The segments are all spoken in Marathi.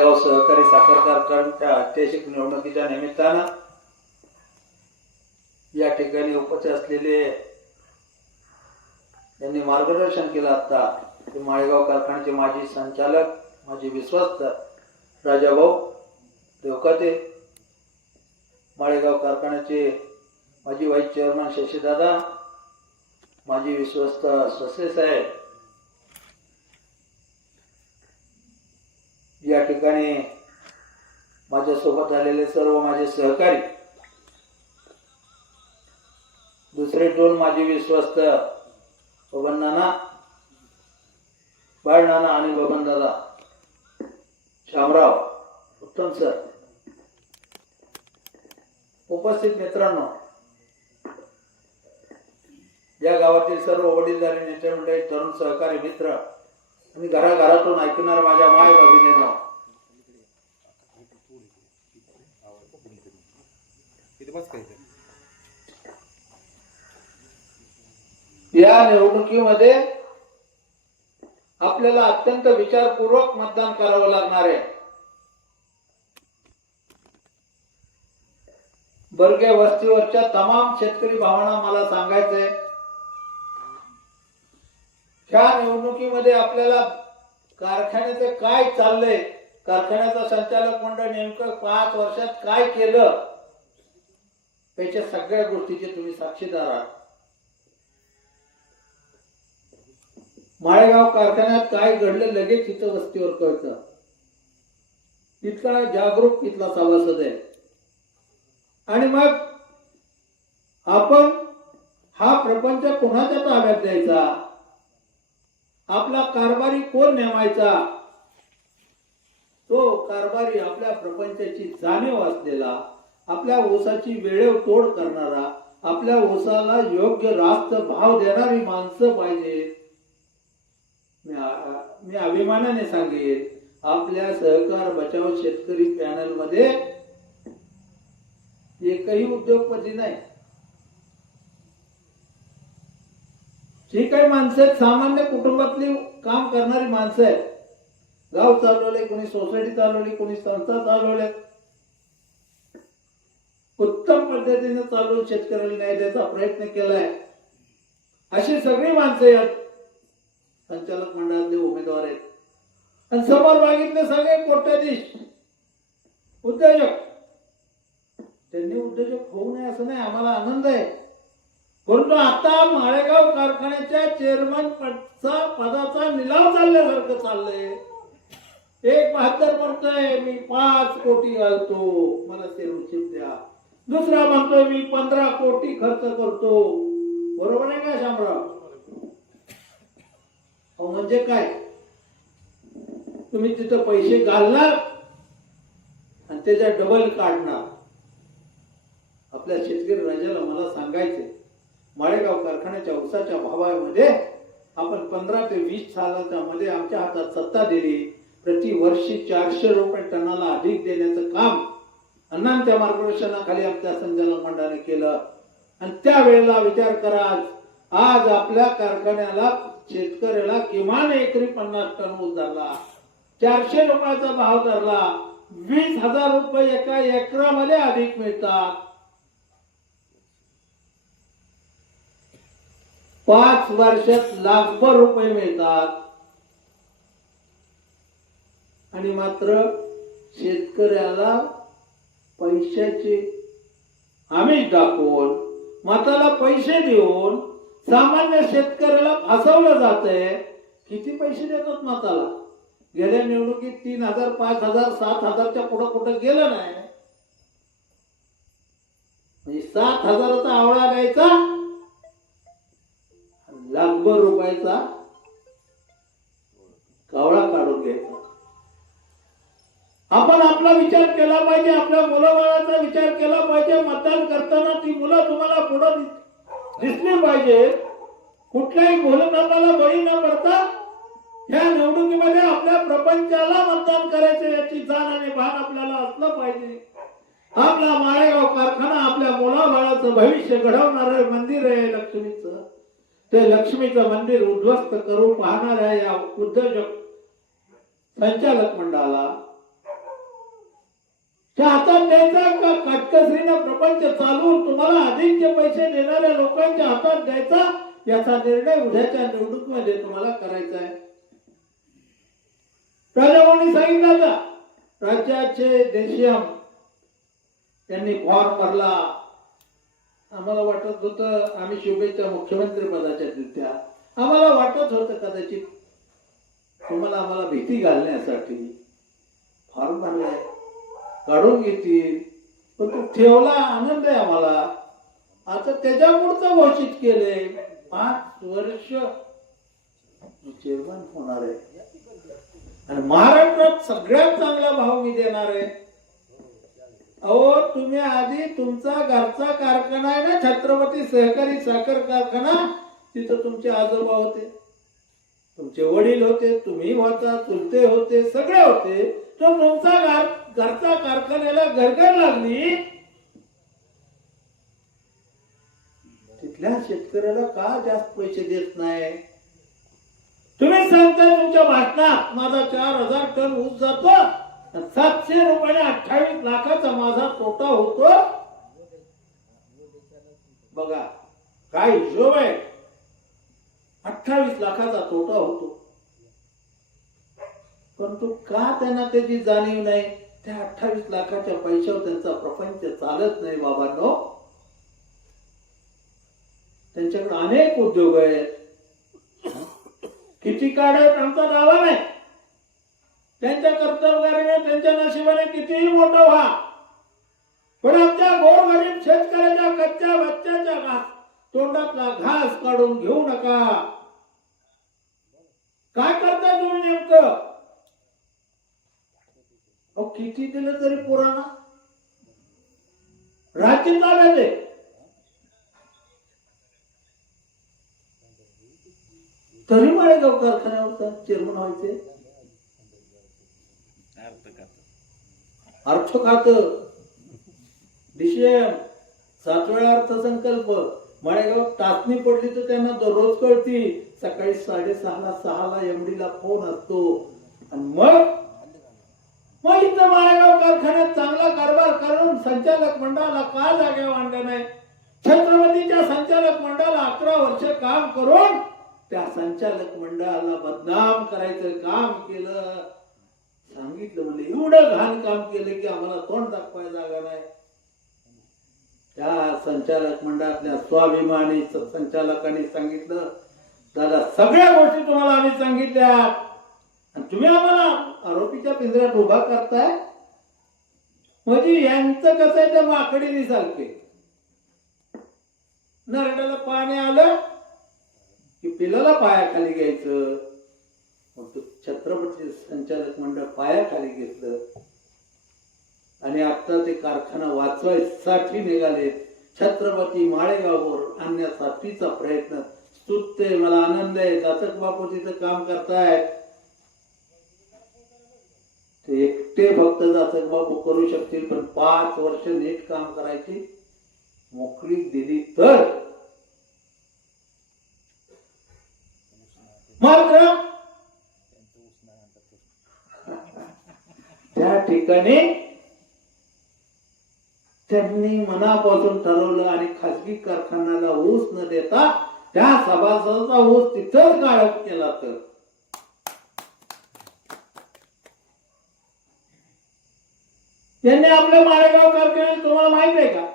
कोरेगाव सहकारी साखर कारखान्याच्या ऐतिहासिक निवडणुकीच्या निमित्तानं या ठिकाणी उपस्थित असलेले यांनी मार्गदर्शन केलं आता ते माळेगाव कारखान्याचे माजी संचालक माजी विश्वस्त राजाभाऊ देवकाते माळेगाव कारखान्याचे माजी व्हाईस चेअरमन शशीदादा माजी विश्वस्त ससे साहेब या ठिकाणी माझ्यासोबत आलेले सर्व माझे सहकारी दुसरे दोन माझे विश्वस्त बबन नाना बाळ नाना आणि बबन दादा शामराव उत्तम सर. उपस्थित मित्रांनो या गावातील सर्व वडीलधारी नेते मंडळी तरुण सहकारी मित्र आणि घराघरातून ऐकणार माझ्या माय भगिनींना इथे बस काय या निवडणुकीमध्ये आपल्याला अत्यंत विचारपूर्वक मतदान करावं लागणार आहे. बर्गे वस्तीवरच्या तमाम शेतकरी भावना मला सांगायचंय ह्या निवडणुकीमध्ये आपल्याला कारखान्याचं काय चाललंय कारखान्याचा संचालक मंडळ नेमकं पाच वर्षात काय केलं त्याच्या सगळ्या गोष्टीचे तुम्ही साक्षीदार आहात. माळेगाव कारखान्यात काय घडलं लगेच इथं वस्तीवर कळतं. इतका जागरूक तिथला सभासद आहे. आणि मग आपण हा प्रपंच कोणाच्या ताब्यात द्यायचा? आपला कारभारी कोण नेमायचा? तो कारभारी आपल्या प्रपंचाची जाणीव असलेला आपल्या ओसाची वेळेव तोड करणारा आपल्या ओसाला योग्य रास्त भाव देणारी माणसं पाहिजेत मी मी अभिमानाने सांगेन आपल्या सहकार बचाव शेतकरी पॅनलमध्ये एकही उद्योगपती नाही. जी काही माणसं आहेत सामान्य कुटुंबातली काम करणारी माणसं आहेत. गाव चालवले कोणी सोसायटी चालवली कोणी संस्था चालवल्या उत्तम पद्धतीने चालू शेतकऱ्याला न्याय द्यायचा प्रयत्न केलाय. अशी सगळी माणसं आहेत. संचालक मंडळातले उमेदवार आहेत. आणि समोर मागितले सगळे कोट्याधीश उद्योजक. त्यांनी उद्योजक होऊ नये असं नाही आम्हाला आनंद आहे. परंतु आता माळेगाव कारखान्याच्या चेअरमन पदचा पदाचा निलाव चालल्यासारखं चाललंय. एक बहात्तर म्हणतोय मी पाच कोटी घालतो. मला चिप द्या. दुसरा म्हणतो मी पंधरा कोटी खर्च करतो. बरोबर आहे का शामराव? म्हणजे काय? तुम्ही तिथं पैसे घालणार आणि त्याच्या डबल काढणार. आपल्या शेतकरी राजाला मला सांगायचे माळेगाव कारखान्याच्या उसाच्या भावामध्ये आपण पंधरा ते वीस सालाच्या मध्ये आमच्या हातात सत्ता दिली. प्रति वर्षी चारशे रुपये टनाला अधिक देण्याचं काम अण्णांच्या मार्गदर्शनाखाली आमच्या संचालक मंडळाने केलं. आणि त्यावेळेला विचार करा आज आपल्या कारखान्याला शेतकऱ्याला किमान एकरी पन्नास टन ऊस धरला. चारशे रुपयाचा भाव धरला. वीस हजार रुपये एका एकरामध्ये अधिक मिळतात. पाच वर्षात लाखभर रुपये मिळतात. आणि मात्र शेतकऱ्याला पैशाचे. आम्ही दाखवून मताला पैसे देऊन सामान्य शेतकऱ्याला फसवलं जातंय. किती पैसे देतात मताला? गेल्या निवडणुकीत तीन हजार पाच हजार सात हजारच्या पुढं कुठं गेलं नाही. म्हणजे सात हजाराचा आवळा द्यायचा लाखभर रुपयाचा कावळा काढून घ्यायचा. आपण आपला विचार केला पाहिजे आपल्या मुलाबाळाचा विचार केला पाहिजे मतदान करताना ती मुलं तुम्हाला पुढं दिसली पाहिजे. कुठल्याही भोलकामाला बळी न पडता या निवडणुकीमध्ये आपल्या प्रपंचाला मतदान करायचं याची जाण आणि भान आपल्याला असलं पाहिजे. आपला माळेगाव कारखाना आपल्या मुलाबाळाचं भविष्य घडवणार मंदिर आहे लक्ष्मीचं. ते लक्ष्मीचं मंदिर उद्ध्वस्त करून पाहणाऱ्या या उद्योजक संचालक मंडळाला. त्या हातात द्यायचा का? काटकसरीनं प्रपंच चालवून तुम्हाला अधिकचे पैसे देणाऱ्या लोकांच्या हातात द्यायचा याचा निर्णय उद्याच्या निवडणुकीमध्ये तुम्हाला करायचा आहे. राजाभाऊनी सांगितलं का राज्याचे देशियम त्यांनी फॉर्म भरला आम्हाला वाटत होत आम्ही शुभेच्छा मुख्यमंत्री पदाच्या दिल्या आम्हाला वाटत होतं कदाचित तुम्हाला आम्हाला भीती घालण्यासाठी फॉर्म भरलाय काढून घेतील. पण तो ठेवला आनंद आहे आम्हाला. आता त्याच्या पुढचं घोषित केले पाच वर्ष चेअरमन होणार आहे. आणि महाराष्ट्रात सगळ्यात चांगला भाव मी देणार आहे. अहो तुम्ही आधी तुमचा घरचा कारखाना आहे ना छत्रपती सहकारी साखर कारखाना तिथं तुमचे आजोबा होते. तुमचे वडील होते तुम्ही होता चुलते होते सगळे होते. तो तुमचा घरचा कारखान्याला घरघर लागली. तिथल्या शेतकऱ्याला का जास्त पैसे देत नाही? तुम्ही सांगता तुमच्या भाषणात माझा चार हजार टन ऊस जातो सातशे रुपयाने अठ्ठावीस लाखाचा माझा तोटा होतो. बघा काय हिशोब आहे? अठ्ठावीस लाखाचा तोटा होतो. परंतु का त्यांना त्याची जाणीव नाही? त्या अठ्ठावीस लाखाच्या पैशावर त्यांचा प्रपंच चालत नाही बाबांनो. त्यांच्याकडे अनेक उद्योग आहेत. किती काढ आहेत आमचा दावा नाही. त्यांच्या कर्तव्याने त्यांच्या नशिबाने कितीही मोठा व्हा. पण आमच्या गोरगरीब शेतकऱ्याच्या कच्च्या बच्च्याच्या तोंडातला घास काढून घेऊ नका. काय करता तुम्ही नेमकं? अहो किती दिलं तरी पुराणा? राज्य ताब्यात आहे तरी माळेगाव कारखान्यावर चेअरमन व्हायचे अर्थ खात विषय सात वेळा अर्थसंकल्प. माळेगाव टाचणी पडली तर त्यांना दररोज कळती. सकाळी साडेसहाला सहाला एमडीला फोन असतो. आणि मग? मग इथं माळेगाव कारखान्यात चांगला कारभार करून संचालक मंडळाला का जाग्या आणलं नाही? छत्रपतीच्या संचालक मंडळाला अकरा वर्ष काम करून त्या संचालक मंडळाला बदनाम करायचं काम केलं. सांगितलं म्हणजे एवढं घाण काम केलं की आम्हाला तोंड दाखवायला जागा नाही. त्या संचालक मंडळातल्या स्वाभिमानी संचालकांनी सांगितलं दादा सगळ्या गोष्टी तुम्हाला आम्ही सांगितल्या. आणि तुम्ही आम्हाला आरोपीच्या पिंजऱ्यात उभा करताय. म्हणजे यांचं कसं आहे त्या माकडीने सारखे नरड्याला पाणी आलं की पिलाला पायाखाली घ्यायचं. मग तो छत्रपती संचालक मंडळ पायाखाली घेतलं. आणि आता ते कारखाना वाचवायसाठी निघाले. छत्रपती माळेगाववर आणण्यासाठीचा प्रयत्न. स्तुत्य मला आनंद आहे. जाचक बापू तिथं काम करतायत. ते एकटे फक्त जाचक बापू करू शकतील पण पाच वर्ष नीट काम करायची मोकळी दिली तर. मात्र त्या ठिकाणी त्यांनी मनापासून ठरवलं आणि खासगी कारखान्याला ऊस न देता त्या सभासदाचा ऊस तिथंच गाळप केला तर. त्यांनी आपल्या माळेगाव कारखान्यात तुम्हाला माहीत आहे का?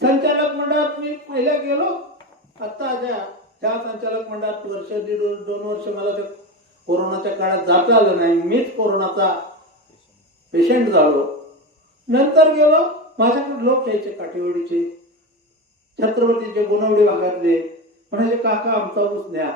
संचालक मंडळात मी पहिल्या गेलो. आता त्या त्या संचालक मंडळात वर्ष दीड दोन वर्ष मला ते कोरोनाच्या काळात जाता आलं नाही. मीच कोरोनाचा पेशंट झालो. नंतर गेलो. माझ्याकडे लोक यायचे काठेवाडीचे. छत्रपतीचे गुणवडी भागातले म्हणायचे काका आमचा ऊस द्या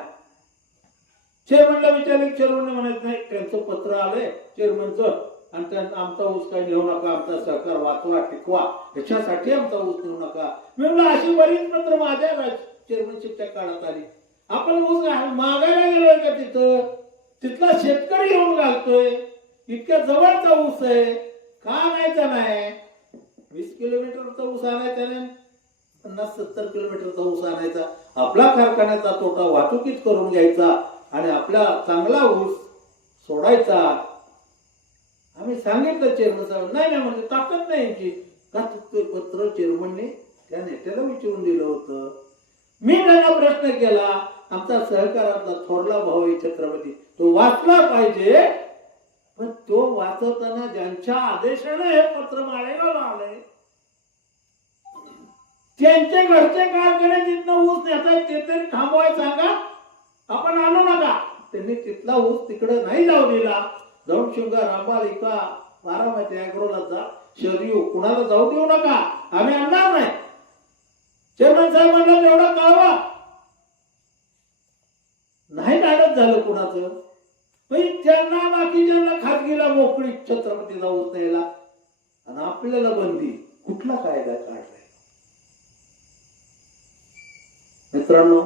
चेअरमनला विचारले चेअरमन म्हणायचं नाही त्यांचं पत्र आलंय चेअरमनचं आणि त्यांना आमचा ऊस काही नेऊ नका आमचा सरकार वाचवा टिकवा ह्याच्यासाठी आमचा ऊस नेऊ नका. मी म्हणलं अशी बरीच पत्र माझ्या चेअरमनशिपच्या काळात आली. आपण ऊस मागायला गेलोय का तिथं? तिथला शेतकरी येऊन घालतोय. इतक्या जवळचा ऊस आहे. का आणायचा नाही? वीस किलोमीटरचा ऊस आणायचा नाही. पन्नास सत्तर किलोमीटरचा ऊस आणायचा. आपला कारखान्याचा तोटा वाहतुकीत करून घ्यायचा आणि आपला चांगला ऊस सोडायचा. आम्ही सांगितलं चेअरमन साहेब नाही नाही म्हणजे ताकद नाही यांची. का पत्र चेअरमनने त्या नेत्याला विचारून दिलं होतं. मी त्यांना प्रश्न केला आमचा सहकारातला थोरला भाऊ आहे छत्रपती तो वाचला पाहिजे पण तो वाचवताना ज्यांच्या आदेशाने हे पत्र माळेगावला आलंय त्यांचे घरचे कारखाने तिथनं ऊस नेतात ते तरी थांबवाय सांगा. आपण आणू नका. त्यांनी तिथला ऊस तिकडे नाही जाऊ दिला. जाऊन शिवगा रामबाल इका बारामती अॅग्रोला जा. शर्यू कुणाला जाऊ देऊ नका. आम्ही आणणार नाही. चेअरमॅन साहेब म्हणलं तेवढा कळवा. नाही नाडत झालं कुणाचं. मोकळी छत्रपती जाऊ न्यायला आणि आपल्याला बंदी. कुठला कायदा काढलाय? मित्रांनो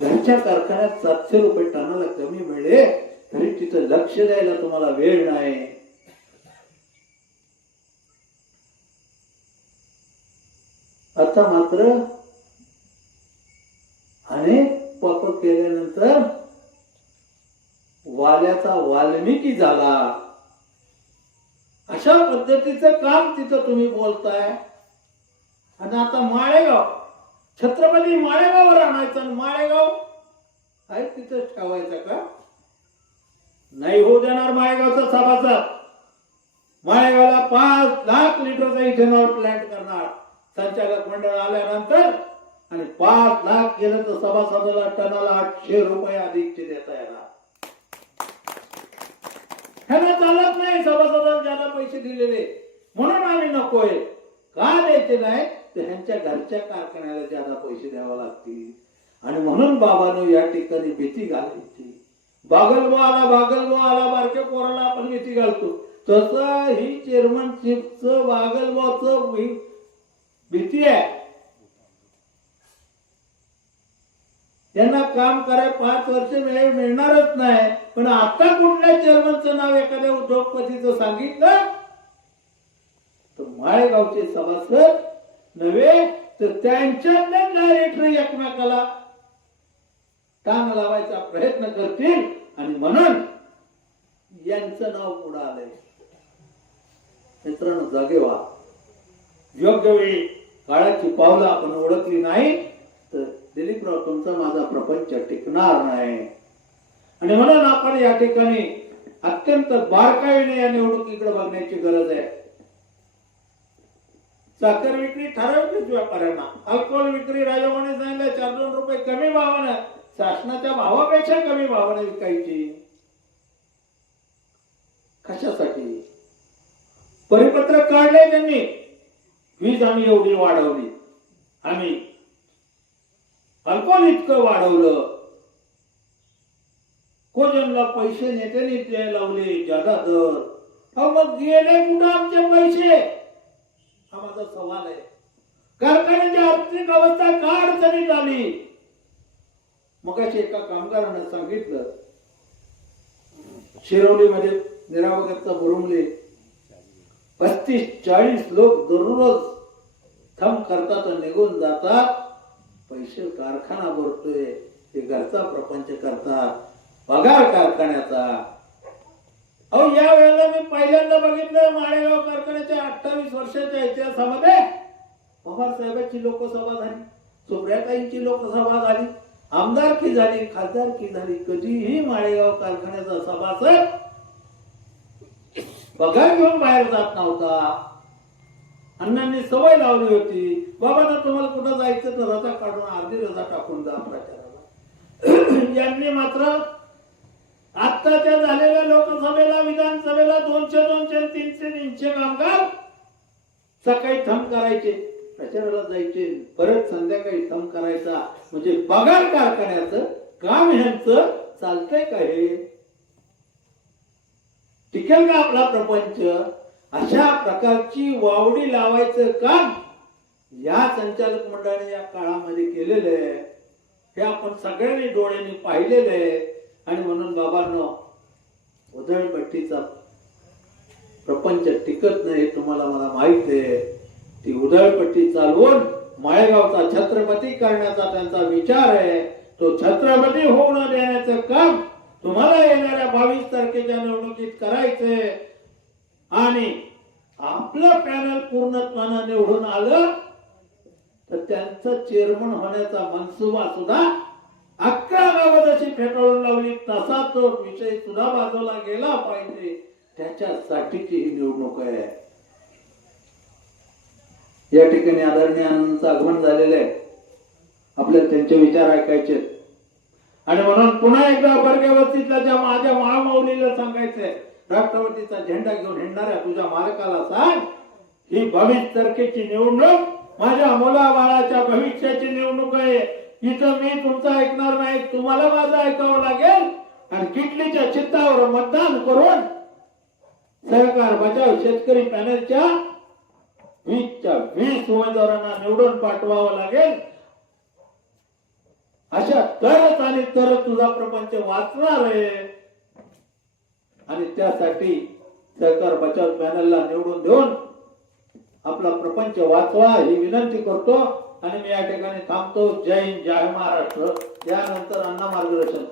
घरच्या कारखान्यात सातशे रुपये टनाला कमी मिळले तरी तिथं लक्ष द्यायला तुम्हाला वेळ नाही. आता मात्र अनेक पाप केल्यानंतर वाल्याचा वाल्मिकी झाला. अशा पद्धतीचं काम तिथं तुम्ही बोलताय. आणि आता माळेगाव छत्रपती माळेगाववर आणायचं आणि माळेगाव आहे तिथं ठेवायचं का? नाही होऊ देणार माळेगावचा सभासद. माळेगावला पाच लाख लिटरचा इथेनॉल प्लांट करणार. संचालक मंडळ आल्यानंतर आणि पाच लाख गेलं तर सभासदाला टनाला आठशे रुपये अधिकचे देता येणार ह्यांना चालत नाही सभासदाला ज्यांना पैसे दिलेले. म्हणून आम्ही नकोय. का द्यायचे नाही? तर ह्यांच्या घरच्या कारखान्याला ज्यादा पैसे द्यावे लागतील. आणि म्हणून बाबाने या ठिकाणी भीती घालायची बागलबो आला बागलबो आला बारक्या पोराला आपण भीती घालतो. तसं ही चेअरमनशिपचं बागलबोचं भी- भीती आहे. त्यांना काम कराय पाच वर्ष वेळ मिळणारच नाही. पण आता कुठल्या चेअरमनचं नाव एखाद्या उद्योगपतीचं सांगितलं? तर माळेगावचे सभासद नव्हे तर त्यांच्या डायरेक्टर एकमेकाला टांग लावायचा प्रयत्न करतील आणि म्हणून यांचं नाव पुढे आलंय. मित्रांनो जागे व्हा. योग्य वेळी काळाची पावलं आपण ओळखली नाही तर दिलीपराव तुमचा माझा प्रपंच टिकणार नाही. आणि म्हणून आपण या ठिकाणी अत्यंत बारकाईने या निवडणुकीकडे बघण्याची गरज आहे. साखर विक्री ठरवलीच व्यापाऱ्यांना. अल्कोहोल विक्री राजवाने सांगितलं चार दोन रुपये कमी भावानं शासनाच्या भावापेक्षा कमी भावाने विकायची. कशासाठी? परिपत्रक काढले त्यांनी. वीज आम्ही एवढी वाढवली. आम्ही अल्कोहोल इतकं वाढवलं. कोजनला पैसे नेते नेते लावले जादा दर. मग गेले कुठं आमचे पैसे? हा माझा सवाल आहे. कारखान्याची आर्थिक अवस्था का अडचणीत आली? मग एका कामगारानं सांगितलं. शिरवलीमध्ये निरावगतचा बुरुमले पस्तीस चाळीस लोक दररोज थम करतात निघून जातात. पैसे कारखाना भरतोय ते घरचा प्रपंच करतात पगार कारखान्याचा. अहो या वेळेला मी पहिल्यांदा बघितलं माळेगाव कारखान्याच्या अठ्ठावीस वर्षाच्या इतिहासामध्ये. पवार साहेबांची लोकसभा झाली सुप्रियाताईंची लोकसभा झाली आमदारकी झाली खासदारकी झाली कधीही माळेगाव कारखान्याचा सभासद पगार घेऊन बाहेर जात नव्हता. अण्णांनी सवय लावली होती बाबा ना तुम्हाला कुठं जायचं तर रजा काढून अर्धी रजा टाकून जा प्रचाराला. यांनी मात्र आत्ताच्या झालेल्या लोकसभेला विधानसभेला दोनशे दोनशे तीनशे तीनशे कामगार सकाळी थंब करायचे प्रचाराला जायचे. परत संध्याकाळी थंब करायचा. म्हणजे पगार कारखान्याचं काम ह्यांचं चालतंय का हे? टिकेल का आपला प्रपंच? अशा प्रकारची वावडी लावायचं काम या संचालक मंडळाने या काळामध्ये केलेलं आहे. हे आपण सगळ्यांनी डोळ्यांनी पाहिलेलं आहे. आणि म्हणून बाबांनो उधळपट्टीचा प्रपंच टिकत नाही हे तुम्हाला मला माहीत आहे. ती उधळपट्टी चालवून माळेगावचा छत्रपती करण्याचा त्यांचा विचार आहे. तो छत्रपती होऊ न देण्याचं काम तुम्हाला येणाऱ्या बावीस तारखेच्या निवडणुकीत करायचंय. आणि आपलं पॅनल पूर्णत्वानं निवडून आलं तर त्यांचं चेअरमन होण्याचा मनसुबा सुद्धा अकरा गावात जशी फेटाळून लावली. तसा तो विषय सुद्धा बाजूला गेला पाहिजे. त्याच्यासाठीची ही निवडणूक आहे. या ठिकाणी आदरणीय आनंदचं आगमन झालेलं आहे. आपल्याला त्यांचे विचार ऐकायचे आणि म्हणून पुन्हा एकदा बर्गेवस्तीतल्या ज्या माझ्या महामाऊलीला सांगायचंय राष्ट्रवादीचा झेंडा घेऊन हिंडणाऱ्या तुझ्या मालकाला सांग ही बावीस तारखेची निवडणूक माझ्या मुला बाळाच्या भविष्याची निवडणूक आहे. इथं मी तुमचं ऐकणार नाही तुम्हाला माझं ऐकावं लागेल. आणि किटलीच्या चित्तावर मतदान करून सहकार बचाव शेतकरी पॅनलच्या वीसच्या वीस उमेदवारांना निवडून पाठवावं लागेल. अशा तरच आणि तरच तुझा प्रपंच वाचणार आहे. आणि त्यासाठी सहकार बचाव पॅनलला निवडून देऊन आपला प्रपंच वाचवा ही विनंती करतो. आणि मी या ठिकाणी थांबतो. जय हिंद जय महाराष्ट्र. यानंतर अण्णा मार्गदर्शन